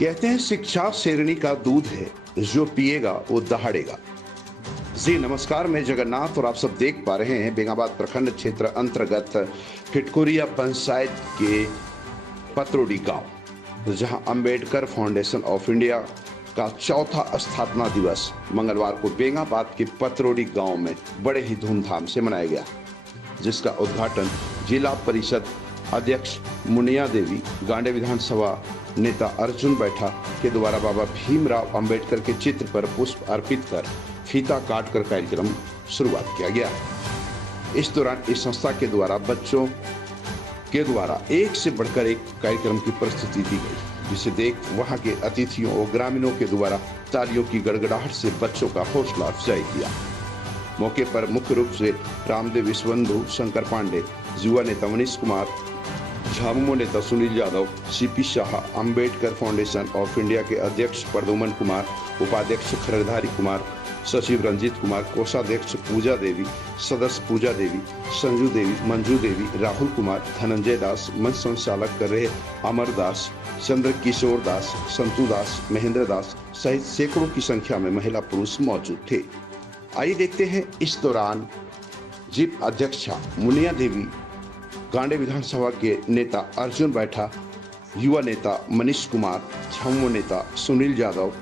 कहते हैं शिक्षा शेरनी का दूध है, जो पिएगा वो दहाड़ेगा। जी नमस्कार, मैं जगन्नाथ और आप सब देख पा रहे हैं बेंगाबाद प्रखंड क्षेत्र अंतर्गत फिटकोरिया पंचायत के पतरोडी गांव, जहां अंबेडकर फाउंडेशन ऑफ इंडिया का चौथा स्थापना दिवस मंगलवार को बेंगाबाद के पतरोडी गांव में बड़े ही धूमधाम से मनाया गया, जिसका उद्घाटन जिला परिषद अध्यक्ष मुनिया देवी, गांडे विधानसभा नेता अर्जुन बैठा के द्वारा बाबा भीमराव अंबेडकर के चित्र पर पुष्प अर्पित कर फीता काट कर कार्यक्रम शुरुआत किया गया। इस दौरान इस संस्था के द्वारा बच्चों के द्वारा एक से बढ़कर एक कार्यक्रम की प्रस्तुति दी गई, जिसे देख वहां के अतिथियों और ग्रामीणों के द्वारा तालियों की गड़गड़ाहट से बच्चों का हौसला अफजाई किया। मौके पर मुख्य रूप से रामदेव विश्वबंधु, शंकर पांडे, युवा नेता मनीष कुमार, झामुमो नेता Sunil Yadav, CP Shah, Ambedkar foundation of India के अध्यक्ष प्रदुमन कुमार, उपाध्यक्ष खरधारी कुमार, सचिव रंजीत कुमार, कोषाध्यक्ष पूजा देवी, सदस्य पूजा देवी, संजू देवी, मंजू देवी, राहुल कुमार, धनंजय दास, मंच संचालक कर रहे अमर दास, चंद्र किशोर दास, संतु दास, महेंद्र दास सहित सैकड़ों की संख्या में महिला पुरुष मौजूद थे। आइए देखते हैं इस दौरान जिप अध्यक्षा मुनिया देवी, गांडे विधानसभा के नेता अर्जुन बैठा, युवा नेता मनीष कुमार, झामुमो नेता सुनील यादव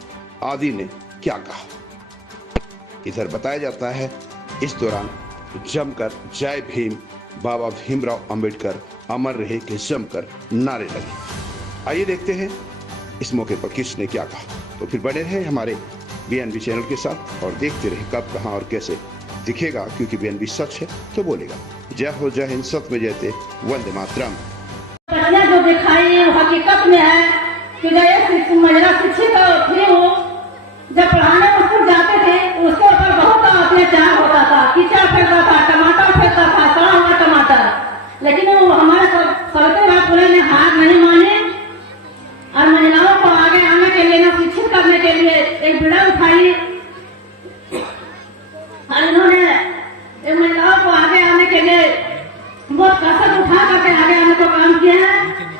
आदि ने क्या कहा। इधर बताया जाता है इस दौरान जमकर जय भीम, बाबा भीमराव अंबेडकर अमर रहे के जमकर नारे लगे। आइए देखते हैं इस मौके पर किसने क्या कहा। तो फिर बने रहे हमारे बीएनबी चैनल के साथ और देखते रहे कब, कहां और कैसे दिखेगा, क्योंकि बीएनबी सच है तो बोलेगा। जय हो, जय हिंद, सत्य में जयते, वंदे मातरम। जो दिखाई है वो हकीकत में है कि महिला शिक्षित थी, वो जब पढ़ाने स्कूल जाते थे उसके ऊपर बहुत अत्याचार होता था, कीचड़ फेंकता था, टमाटर फेंकता था, सड़ा हुआ टमाटर। लेकिन वो हमारे सवित्रीबाई फुले ने हार नहीं माने और महिलाओं को आगे आने के लिए, न शिक्षित करने के लिए एक बीड़ा उठाई और इन्होंने महिलाओं को आगे आने के लिए बहुत कसरत उठा करके आगे आने को काम किया है।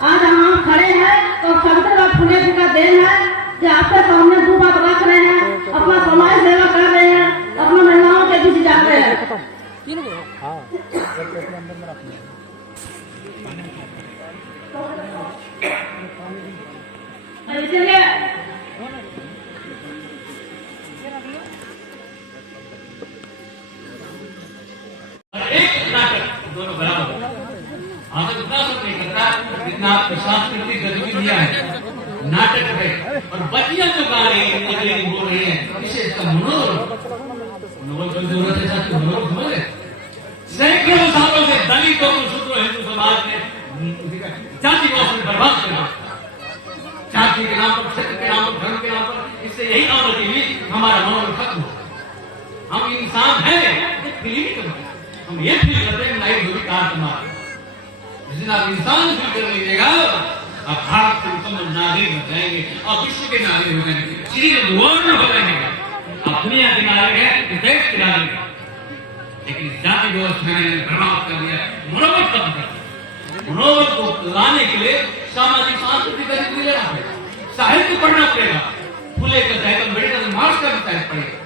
आज हम खड़े हैं तो सवित्रीबाई फुले जी का देन है जो आपके सामने दो बात रख रहे हैं, अपना समाज सेवा कर रहे हैं, अपनी महिलाओं के बीच जा रहे हैं। इसलिए दोनों बराबर हमें उतना सब नहीं करता जितना सांस्कृतिक गतिविधियां है, नाटक है और बच्चियां जो गा रही है, बोल रही है, इसे इसका मनोबल की जरूरत है। साथ मनोबल समझे सैकड़ों सालों से दलितों को शूद्र हिंदू समाज ने जाति में बर्बाद कर दिया, जाति के नाम पर, क्षेत्र के नाम पर, धर्म के नाम पर। इससे यही आवृत्ति हुई हमारा मनोबल खत्म हो। हम इंसान है, हम ये फील करते हैं नई धोरी कार तुम्हारा, जिस दिन आप इंसान फील कर लीजिएगा आप भारत के उत्तम नागरिक हो जाएंगे और विश्व के नागरिक हो जाएंगे, चीज वर्ल्ड हो जाएंगे। आप दुनिया के नागरिक हैं, देश के नागरिक हैं, लेकिन जाति व्यवस्था ने बर्बाद कर दिया, मनोबल खत्म कर दिया। मनोबल को लाने के लिए सामाजिक सांस्कृतिक गतिविधि लेना पड़ेगा, साहित्य पढ़ना पड़ेगा, फुले का साहित्य, अम्बेडकर का मार्क्स का साहित्य पड़ेगा।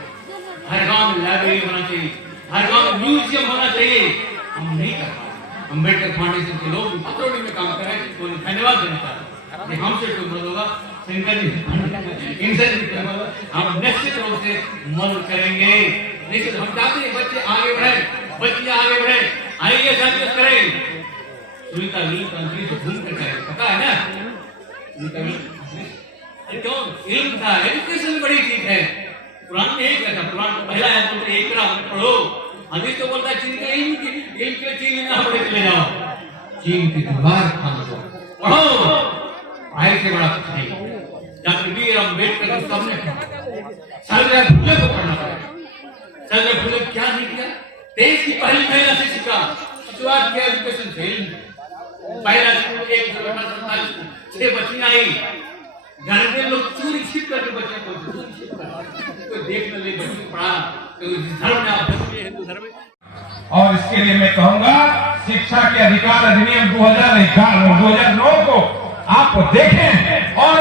हर गांव में लाइब्रेरी होना चाहिए, हर गांव में म्यूजियम होना चाहिए। हम नहीं कर पाए। अंबेडकर फाउंडेशन के लोग पतरोडी में काम कर रहे हैं, उन्हें धन्यवाद देना चाहता हूँ। हमसे कोई मदद होगा, शंकर जी इनसे हम निश्चित रूप से मदद करेंगे। लेकिन हम चाहते हैं बच्चे आगे बढ़े, बच्चियां आगे बढ़े, आइए साथियों करें। सुनीता ली तो घूम कर करें, पता है ना? क्यों? इल्म था, एजुकेशन बड़ी चीज है। कुरान में एक कहता, कुरान का पहला है बोलते एक पढ़ो। हदीस तो बोलता है चीन के इल्म के चीन ना पढ़े चले जाओ, चीन की दीवार खाना दो, पढ़ो। भाई से बड़ा कुछ नहीं। डॉक्टर बी आर अम्बेडकर सामने सरदार फुले को पढ़ना पड़ेगा। सरदार फुले क्या नहीं किया? देश की पहली महिला शिक्षिका, शुरुआत किया एजुकेशन से। पहला स्कूल एक 6 बच्चियां आई, घर में लोग चोरी छिप करके बच्चे को देखने ले बच्चे पढ़ा, तो धर्म में आप हिंदू धर्म में। और इसके लिए मैं कहूंगा शिक्षा के अधिकार अधिनियम 2009 को आप देखें और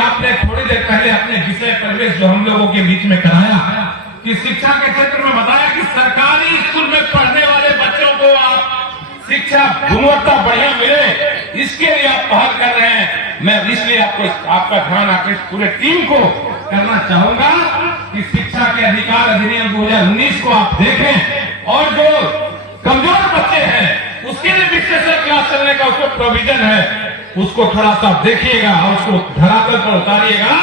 आपने थोड़ी देर पहले अपने विषय प्रवेश जो हम लोगों के बीच में कराया कि शिक्षा के क्षेत्र में बताया कि सरकारी स्कूल में पढ़ने वाले बच्चों को आप शिक्षा गुणवत्ता बढ़िया मिले, इसके लिए आप पहल कर रहे हैं। मैं इसलिए आपका ध्यान आकृष्ट पूरे टीम को करना चाहूंगा कि शिक्षा के अधिकार अधिनियम 2019 को आप देखें और जो कमजोर बच्चे हैं उसके लिए विशेष क्लास चलने का उसको प्रोविजन है, उसको थोड़ा सा देखिएगा और उसको धरातल पर उतारिएगा।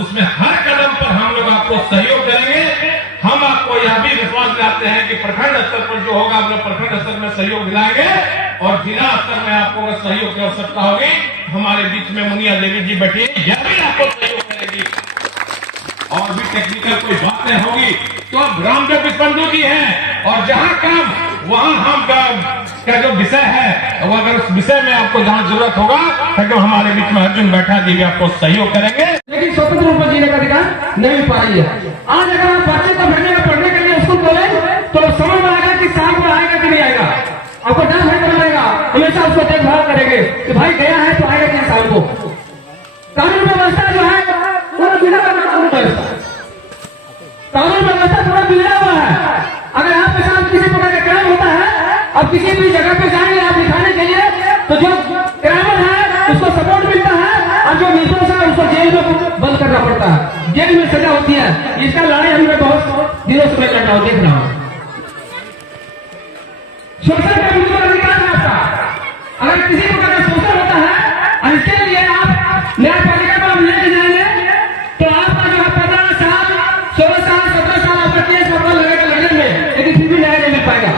उसमें हर कदम पर हम लोग आपको सहयोग करेंगे। हम आपको यह भी विश्वास दिलाते हैं कि प्रखंड स्तर पर जो होगा हम लोग प्रखंड स्तर में सहयोग दिलाएंगे और जिला स्तर में आपको अगर सहयोग की आवश्यकता होगी हमारे बीच में मुनिया देवी जी बैठी है, यह भी आपको सहयोग करेगी। और भी टेक्निकल कोई बातें होगी तो अब रामदेव विश्वबंधु जी हैं और जहां काम वहां हम का जो विषय है वो अगर उस विषय में आपको जहां जरूरत होगा तो हमारे बीच में अर्जुन बैठा जी भी आपको सहयोग करेंगे। लेकिन स्वतंत्र रूप से जीने का अधिकार नहीं मिल पा रही है। आज अगर आप बच्चे को पढ़ने के लिए स्कूल बोले तो समझ में आएगा कि साल को आएगा कि नहीं आएगा, आपको डर भय करना पड़ेगा, हमेशा उसको देखभाल करेंगे कि भाई गया है तो आएगा कि साल को। कानून व्यवस्था जो है पूरा बिगड़ा कानून व्यवस्था पूरा बिगड़ा हुआ है। अगर आपके साथ किसी प्रकार का क्राइम होता है, अब किसी भी जगह पे जाएंगे आप दिखाने के लिए तो जो क्राइमर है उसको सपोर्ट मिलता है और जो निर्दोष है उसको जेल में बंद करना पड़ता है, जेल में सजा होती है। इसका लड़ाई हमें बहुत दिनों से मैं लड़ देख रहा हूँ। शोषण का बिल्कुल अधिकार है आपका। अगर किसी प्रकार का शोषण होता है और इसके लिए आप न्यायपालिका में आप लेके जाएंगे तो आपका जो 15 साल 16 साल 17 साल आपका केस आपका लगेगा लड़ने में, लेकिन फिर भी न्याय नहीं मिल पाएगा।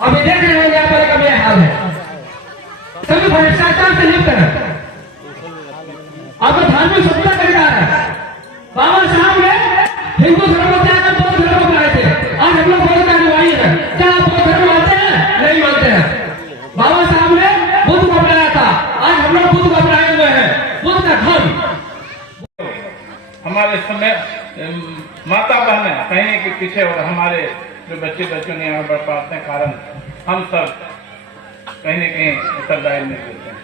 अब ये देख रहे हैं न्यायपालिका में हाल है, सभी भ्रष्टाचार से लिप्त है। आपका धार्मिक स्वतंत्रता का अधिकार है। बाबा साहब ने हिंदू धर्म को त्याग कर बौद्ध धर्म को लाए थे। आज हम लोग बौद्ध का अनुयायी है, क्या आप बौद्ध धर्म मानते हैं? नहीं मानते हैं। बाबा साहब ने बुद्ध को अपनाया था, आज हम लोग बुद्ध को अपनाए हुए हैं। बुद्ध का धर्म हमारे समय माता बहने कहने के पीछे और हमारे जो बच्चों ने यहाँ बढ़ पाते हैं कारण हम सब कहीं न कहीं उत्तरदायी नहीं देते हैं।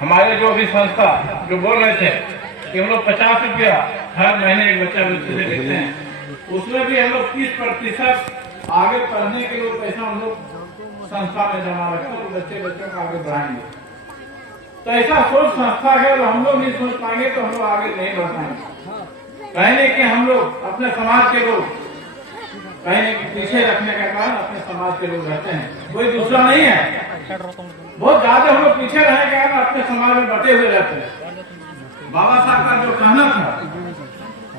हमारे जो भी संस्था जो बोल रहे थे कि हम लोग 50 रुपया हर महीने एक बच्चे से देते हैं, उसमें भी हम लोग 30% आगे पढ़ने के लिए पैसा हम लोग संस्था में जमा रखते हैं, बच्चों को आगे बढ़ाएंगे। तो ऐसा सोच संस्था है और हम लोग नहीं सोच पाएंगे तो हम लोग आगे नहीं बढ़ पाएंगे। कहने के हम लोग अपने समाज के लोग कहने के पीछे रखने का कारण अपने समाज के लोग रहते हैं, कोई दूसरा नहीं है। बहुत ज्यादा हम लोग पीछे रहे के कारण अपने समाज में बटे हुए रहते हैं। बाबा साहब का जो कहना था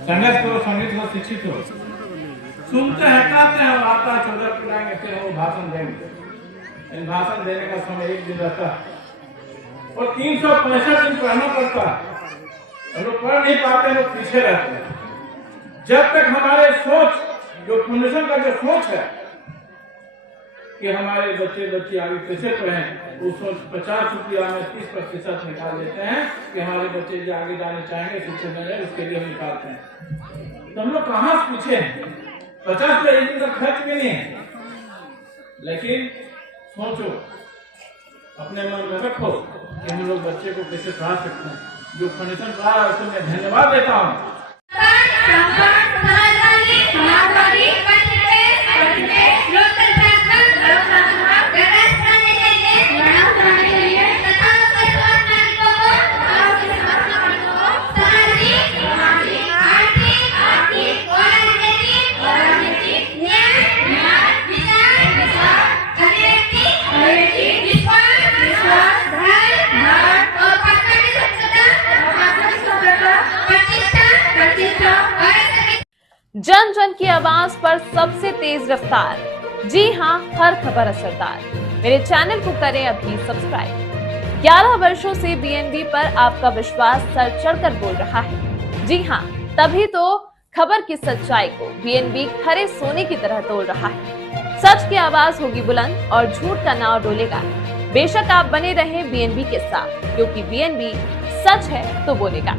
संघर्ष करो, संगीत को शिक्षित हो, सुनते हैं कहते हैं और आता 14 पिलाएंगे फिर वो भाषण देंगे। इन भाषण देने का समय एक दिन रहता है और 365 दिन पढ़ना पड़ता है। हम लोग पढ़ नहीं पाते, लोग पीछे रहते हैं। जब तक हमारे सोच जो फाउंडेशन का जो सोच है कि हमारे बच्चे आगे कैसे पढ़ें, उस 50 रुपया में 30% निकाल देते हैं कि हमारे बच्चे जो आगे जाने चाहेंगे शिक्षा में, उसके लिए हम निकालते हैं। तो हम लोग कहाँ से पीछे हैं? 50 रुपया एक दिन का खर्च भी नहीं है। लेकिन सोचो, अपने मन में रखो कि हम लोग बच्चे को कैसे पढ़ा सकते हैं। जो फाउंडेशन पढ़ा है उसको मैं धन्यवाद देता हूँ। जन जन की आवाज पर सबसे तेज रफ्तार, जी हाँ, हर खबर असरदार। मेरे चैनल को करें अभी सब्सक्राइब। 11 वर्षों से बीएनबी पर आपका विश्वास सर चढ़कर बोल रहा है। जी हाँ, तभी तो खबर की सच्चाई को बीएनबी खरे सोने की तरह तोड़ रहा है। सच की आवाज होगी बुलंद और झूठ का नाव डोलेगा। बेशक आप बने रहें बीएनबी के साथ, क्योंकि बीएनबी सच है तो बोलेगा।